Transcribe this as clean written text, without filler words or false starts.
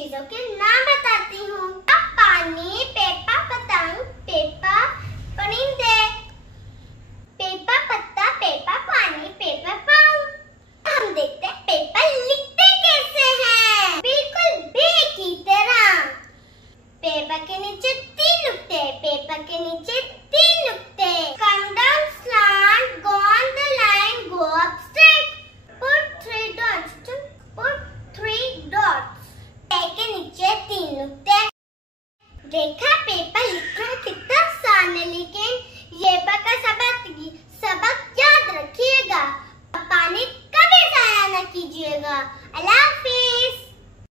चीजों के नाम बताती हूँ। पानी, पेपा पतंग, पेपा परिंदे, पेपा पत्ता, पेपा पानी, पेपा पाँव। हम देखते हैं पेपा लिखते कैसे हैं। बिल्कुल बे की तरह। पेपा के नीचे 3 नुक्ते, पेपा के नीचे 3 नुक्ते। Come down slant, go on the line, go up straight. Put 3 dots. Put 3 dots. पे के नीचे 3 नुक्ते। देखा पेपा लिख